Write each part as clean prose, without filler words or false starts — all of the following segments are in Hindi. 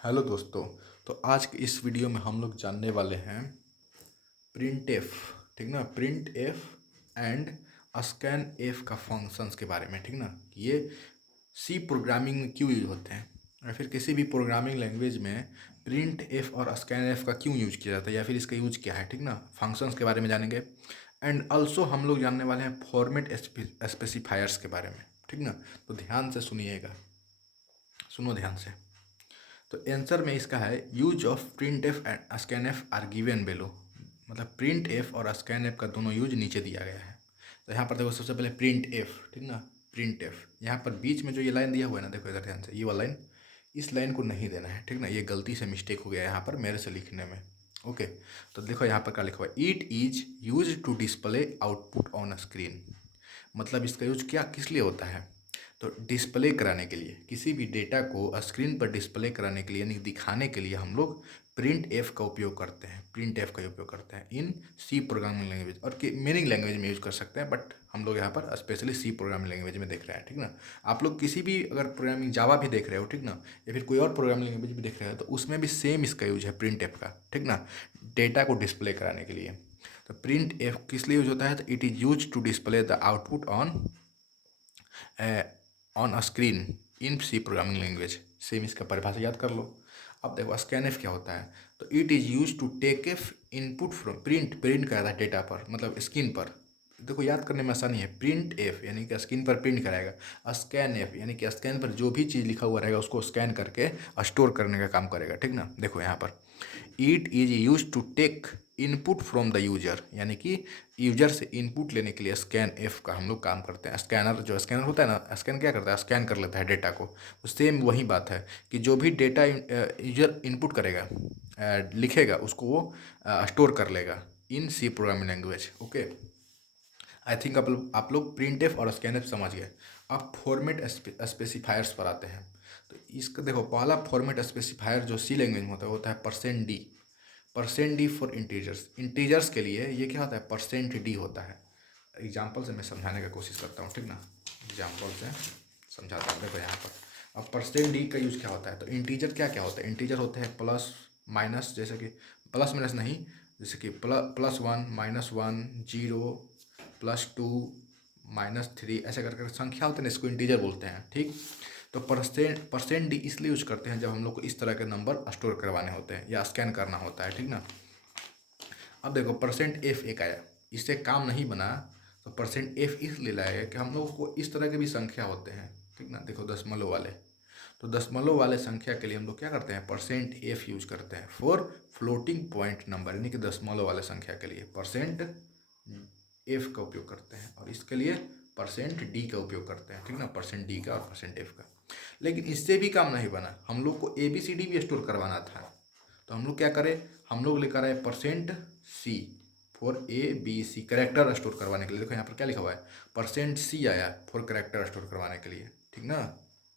हेलो दोस्तों। तो आज के इस वीडियो में हम लोग जानने वाले हैं प्रिंट एफ, ठीक ना। Print F and scanf का फंक्शंस के बारे में, ठीक ना। ये सी प्रोग्रामिंग में क्यों यूज होते हैं या फिर किसी भी प्रोग्रामिंग लैंग्वेज में प्रिंट एफ और स्कैन एफ का क्यों यूज किया जाता है या फिर इसका यूज क्या है, ठीक ना। फंक्शंस के बारे में जानेंगे। एंड ऑल्सो हम लोग जानने वाले हैं फॉर्मेट स्पेसिफायर्स के बारे में, ठीक ना। तो ध्यान से सुनिएगा, सुनो ध्यान से। तो आंसर में इसका है use of printf and scanf are given below. मतलब प्रिंट एफ और स्कैन एफ का दोनों यूज नीचे दिया गया है। तो यहाँ पर देखो सबसे पहले प्रिंट एफ, ठीक ना। प्रिंट एफ यहाँ पर बीच में जो ये लाइन दिया हुआ है ना, देखो इधर ध्यान से, ये वाला लाइन, इस लाइन को नहीं देना है, ठीक ना। ये गलती से मिस्टेक हो गया यहाँ पर मेरे से लिखने में। ओके, तो देखो यहाँ पर क्या लिखा हुआ है, it is use to display output on screen. मतलब इसका यूज क्या किस लिए होता है, तो डिस्प्ले कराने के लिए, किसी भी डेटा को स्क्रीन पर डिस्प्ले कराने के लिए यानी दिखाने के लिए हम लोग प्रिंट एफ का उपयोग करते हैं। प्रिंट एफ का उपयोग करते हैं इन सी प्रोग्रामिंग लैंग्वेज, और मेनिंग लैंग्वेज में यूज कर सकते हैं, बट हम लोग यहाँ पर स्पेशली सी प्रोग्रामिंग लैंग्वेज में देख रहे हैं, ठीक ना। आप लोग किसी भी अगर प्रोग्रामिंग जावा भी देख रहे हो, ठीक ना, या फिर कोई और प्रोग्रामिंग लैंग्वेज भी देख रहे हो, तो उसमें भी सेम इसका यूज है प्रिंट एफ का, ठीक ना, डेटा को डिस्प्ले कराने के लिए। तो प्रिंट एफ किस लिए यूज होता है, तो it is use to display the output on screen in C programming language. Same इसका परिभाषा याद कर लो। अब देखो स्कैन एफ क्या होता है, तो it is use to take F input from print कराता है डेटा पर, मतलब स्क्रीन पर। देखो याद करने में आसानी है, प्रिंट एफ यानी कि स्क्रीन पर प्रिंट कराएगा, स्कैन एफ यानी कि स्कैन पर जो भी चीज़ लिखा हुआ रहेगा उसको स्कैन करके स्टोर करने का काम करेगा, ठीक ना। देखो यहाँ पर it is use to take input from the user, यानी कि यूजर से इनपुट लेने के लिए स्कैन एफ का हम लोग काम करते हैं। स्कैनर जो स्कैनर होता है ना, स्कैन क्या करता है, स्कैन कर लेता है डेटा को। तो सेम वही बात है कि जो भी डेटा यूजर इनपुट करेगा, लिखेगा, उसको वो स्टोर कर लेगा in C programming language. Okay, I think आप लोग प्रिंट एफ और स्कैन एफ समझ गए। अब फॉर्मेट स्पेसिफायर्स पर आते हैं। तो इसका देखो पहला फॉर्मेट स्पेसिफायर जो सी लैंग्वेज में होता है percent D. Percent D for integers, integers के लिए ये क्या होता है, परसेंट डी होता है। एग्जाम्पल से मैं समझाने की कोशिश करता हूँ, ठीक ना। एग्जाम्पल से समझाता हूँ। देखो यहाँ पर अब परसेंट डी का यूज़ क्या होता है, तो इंटीजर क्या क्या होता है, इंटीजर होते हैं प्लस माइनस, जैसे कि प्लस माइनस नहीं, जैसे कि +1 -1 0 +2 -3 ऐसे करके संख्या होते हैं ना, इसको इंटीजर बोलते हैं, ठीक। तो परसेंट डी इसलिए यूज करते हैं जब हम लोग को इस तरह के नंबर स्टोर करवाने होते हैं या स्कैन करना होता है, ठीक ना। अब देखो परसेंट एफ एक आया, इससे काम नहीं बना, तो परसेंट एफ इसलिए लाया कि हम लोग को इस तरह के भी संख्या होते हैं, ठीक ना। देखो दशमलव वाले, तो दशमलव वाले संख्या के लिए हम लोग क्या करते हैं, परसेंट एफ यूज करते हैं फॉर फ्लोटिंग पॉइंट नंबर, यानी कि दशमलव वाले संख्या के लिए परसेंट एफ का उपयोग करते हैं, और इसके लिए परसेंट डी का उपयोग करते हैं, ठीक ना। परसेंट डी का और परसेंट एफ का। लेकिन इससे भी काम नहीं बना, हम लोग को ए बी सी डी भी स्टोर करवाना था। तो हम लोग क्या करें, हम लोग लेकर आए percent C for A B C, character store करवाने के लिए। देखो यहाँ पर क्या लिखा हुआ है, परसेंट सी आया फॉर करेक्टर स्टोर करवाने के लिए, ठीक ना।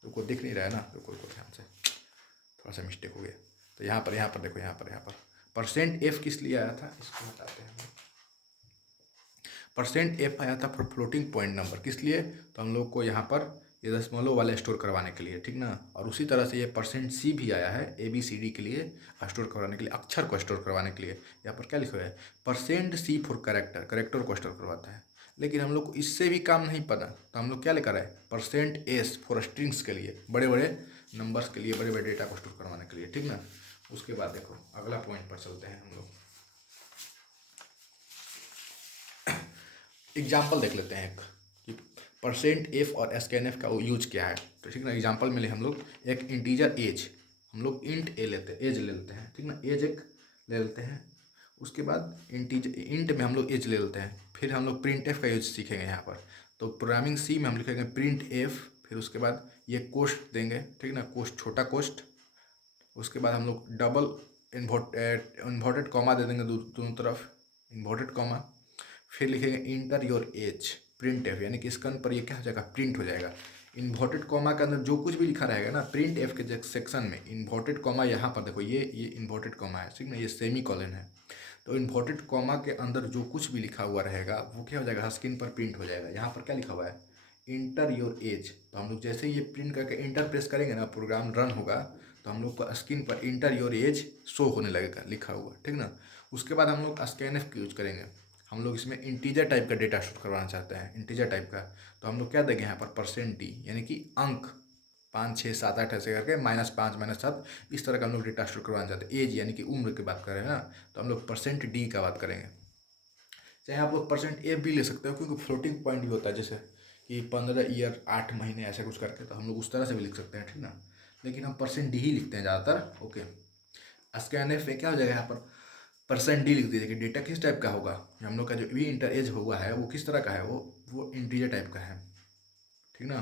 तो कोई दिख नहीं रहा है ना, तो कोई ध्यान से, थोड़ा सा मिस्टेक हो गया। तो यहाँ पर देखो, यहाँ पर परसेंट एफ किस लिए आया था, इसको हटाते हैं। परसेंट एफ आया था फॉर फ्लोटिंग पॉइंट नंबर, किस लिए, तो हम लोग को यहाँ पर ये दशमलव वाले स्टोर करवाने के लिए, ठीक ना। और उसी तरह से ये परसेंट सी भी आया है ए बी सी डी के लिए स्टोर करवाने के लिए, अक्षर को स्टोर करवाने के लिए। यहाँ पर क्या लिखा हुआ है, percent C for character, character को स्टोर करवाता है। लेकिन हम लोग को इससे भी काम नहीं पड़ा, तो हम लोग क्या लेकर आए, परसेंट एस फॉर स्ट्रिंग्स के लिए, बड़े बड़े नंबर्स के लिए, बड़े बड़े डेटा को स्टोर करवाने के लिए, ठीक ना। उसके बाद देखो अगला पॉइंट पर चलते हैं हम लोग। एग्जाम्पल देख लेते हैं एक, कि परसेंट एफ और स्कैन एफ का यूज क्या है। तो ठीक ना, एग्जाम्पल में ले हम लोग एक इंटीजर एज, हम लोग इंट ए लेते हैं, एज ले लेते हैं, ठीक ना, एज एक ले लेते हैं। उसके बाद इंट में हम लोग एज ले लेते हैं, फिर हम लोग प्रिंट एफ का यूज सीखेंगे यहाँ पर। तो प्रोग्रामिंग सी में हम लिखेंगे प्रिंट एफ, फिर उसके बाद ये कोष्ट देंगे, ठीक ना, कोष्ट, छोटा कोष्ट। उसके बाद हम लोग डबल इन्वर्टेड कॉमा दे देंगे दोनों तरफ, इन्वर्टेड कॉमा। फिर लिखेंगे inter your age print F, यानी कि स्कैन पर ये क्या हो जाएगा, प्रिंट हो जाएगा। इन्वर्टेड कॉमा के अंदर जो कुछ भी लिखा रहेगा ना प्रिंट एफ के सेक्शन में, इन्वर्टेड कॉमा यहाँ पर देखो, ये इन्वर्टेड कॉमा है, ठीक ना, ये सेमी कॉलन है। तो इन्वर्टेड कॉमा के अंदर जो कुछ भी लिखा हुआ रहेगा वो क्या हो जाएगा, स्क्रीन पर प्रिंट हो जाएगा। यहाँ पर क्या लिखा हुआ है, इंटर योर एज। तो हम लोग जैसे ही ये प्रिंट करके इंटर प्रेस करेंगे ना, प्रोग्राम रन होगा, तो हम लोग को स्क्रीन पर इंटर योर एज शो होने लगेगा लिखा हुआ, ठीक ना। उसके बाद हम लोग स्कैनएफ का यूज करेंगे। हम लोग इसमें इंटीजर टाइप का डेटा स्टोर करवाना चाहते हैं, इंटीजर टाइप का। तो हम लोग क्या देंगे यहाँ पर %d, यानी कि अंक 5 6 7 8 ऐसे करके -5 -7 इस तरह का हम लोग डेटा स्टोर करवाना चाहते हैं। एज यानी कि उम्र की बात कर रहे हैं ना, तो हम लोग %d का बात करेंगे। चाहे आप लोग %f भी ले सकते हो, क्योंकि फ्लोटिंग पॉइंट भी होता है, जैसे कि 15 ईयर 8 महीने ऐसा कुछ करके, तो हम लोग उस तरह से भी लिख सकते हैं, ठीक ना। लेकिन हम %d ही लिखते हैं ज़्यादातर। ओके, स्कैनएफ में क्या हो जाएगा, यहाँ पर %d लिख दीजिए कि डेटा किस टाइप का होगा। हम लोग का जो भी इंटर एज हुआ है वो किस तरह का है, वो इंटीजर टाइप का है, ठीक ना।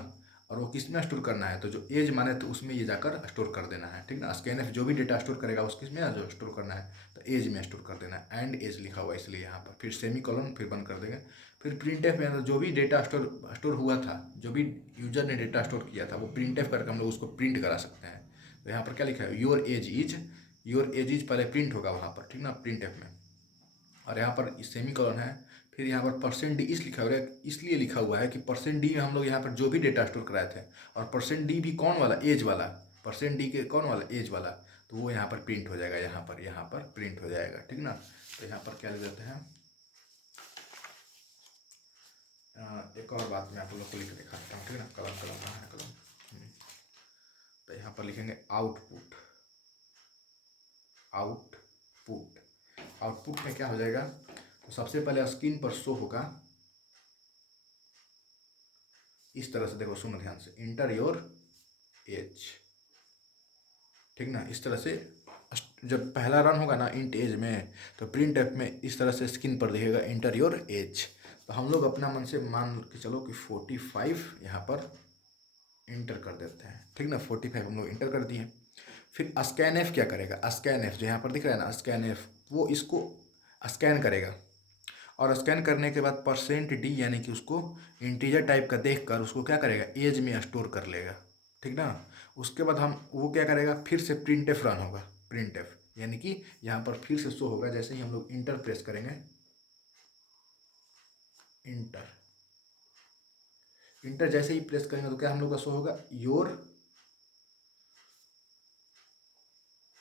और वो किस में स्टोर करना है, तो जो एज माने तो उसमें ये जाकर स्टोर कर देना है, ठीक ना। स्कैनएफ जो भी डेटा स्टोर करेगा उस किस में जो स्टोर करना है, तो एज में स्टोर कर देना है। एंड एज लिखा हुआ है इसलिए यहाँ पर, फिर सेमी कॉलन, फिर बंद कर देंगे। फिर प्रिंटएफ में जो भी डेटा स्टोर हुआ था, जो भी यूजर ने डेटा स्टोर किया था, वो प्रिंटएफ करके हम लोग उसको प्रिंट करा सकते हैं। तो यहाँ पर क्या लिखा है, योर एज इज पहले प्रिंट होगा वहाँ पर, ठीक ना, प्रिंटएफ में। और यहाँ पर सेमी कॉलन है, फिर यहाँ पर %d इस लिखा हुआ है, इसलिए लिखा हुआ है कि %d में हम लोग यहाँ पर जो भी डेटा स्टोर कराए थे, और %d भी कौन वाला, एज वाला, %d के कौन वाला, एज वाला, तो वो यहाँ पर प्रिंट हो जाएगा, यहाँ पर प्रिंट हो जाएगा, ठीक ना। तो यहाँ पर क्या लिख देते हैं, एक और बात मैं आप लोग को लिख के दिखाता हूँ, ठीक है ना। कलम कहाँ है, कलम। तो यहाँ पर लिखेंगे आउटपुट। आउटपुट में क्या हो जाएगा, तो सबसे पहले स्क्रीन पर शो होगा इस तरह से, देखो सुनो ध्यान से, इंटर योर एज, ठीक ना। इस तरह से जब पहला रन होगा ना इंट एज में, तो प्रिंट एफ में इस तरह से स्क्रीन पर दिखेगा इंटर योर एज। तो हम लोग अपना मन से मान के चलो कि 45 यहाँ पर इंटर कर देते हैं, ठीक ना। 45 हम लोग इंटर कर दिए। फिर स्कैनएफ क्या करेगा, स्कैनएफ जो यहाँ पर दिख रहा है ना, स्कैनएफ वो इसको स्कैन करेगा, और स्कैन करने के बाद %d यानी कि उसको इंटीजर टाइप का देखकर उसको क्या करेगा, एज में स्टोर कर लेगा, ठीक ना। उसके बाद हम वो क्या करेगा, फिर से प्रिंटएफ रन होगा। प्रिंटएफ यानी कि यहाँ पर फिर से शो होगा, जैसे ही हम लोग इंटर प्रेस करेंगे, इंटर जैसे ही प्रेस करेंगे तो क्या हम लोग का शो होगा, योर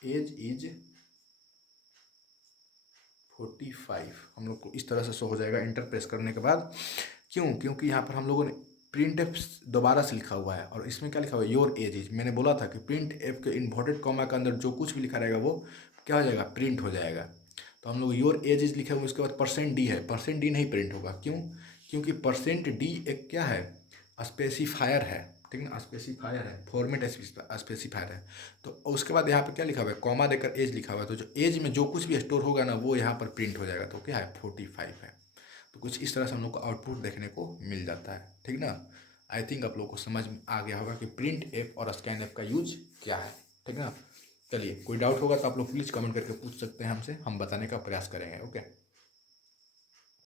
एज इज 45, हम लोग को इस तरह से शो हो जाएगा इंटर प्रेस करने के बाद। क्योंकि यहाँ पर हम लोगों ने प्रिंट एफ दोबारा से लिखा हुआ है, और इसमें क्या लिखा हुआ है, योर एज इज। मैंने बोला था कि प्रिंट एफ के इन्वर्टेड कॉमा के अंदर जो कुछ भी लिखा रहेगा वो क्या हो जाएगा, प्रिंट हो जाएगा। तो हम लोग योर एज इज लिखे हुए, उसके बाद %d है, %d नहीं प्रिंट होगा। क्योंकि %d एक क्या है, स्पेसिफायर है, ठीक ना, स्पेसिफायर है, फॉर्मेट स्पेसिफायर है। तो उसके बाद यहाँ पे क्या लिखा हुआ है, कॉमा देकर एज लिखा हुआ है, तो जो एज में जो कुछ भी स्टोर होगा ना वो यहाँ पर प्रिंट हो जाएगा। तो क्या है, 45 है। तो कुछ इस तरह से हम लोग को आउटपुट देखने को मिल जाता है, ठीक ना। आई थिंक आप लोगों को समझ में आ गया होगा कि प्रिंट एफ और स्कैन एफ का यूज क्या है, ठीक ना। चलिए, कोई डाउट होगा तो आप लोग प्लीज़ कमेंट करके पूछ सकते हैं हमसे, हम बताने का प्रयास करेंगे। ओके।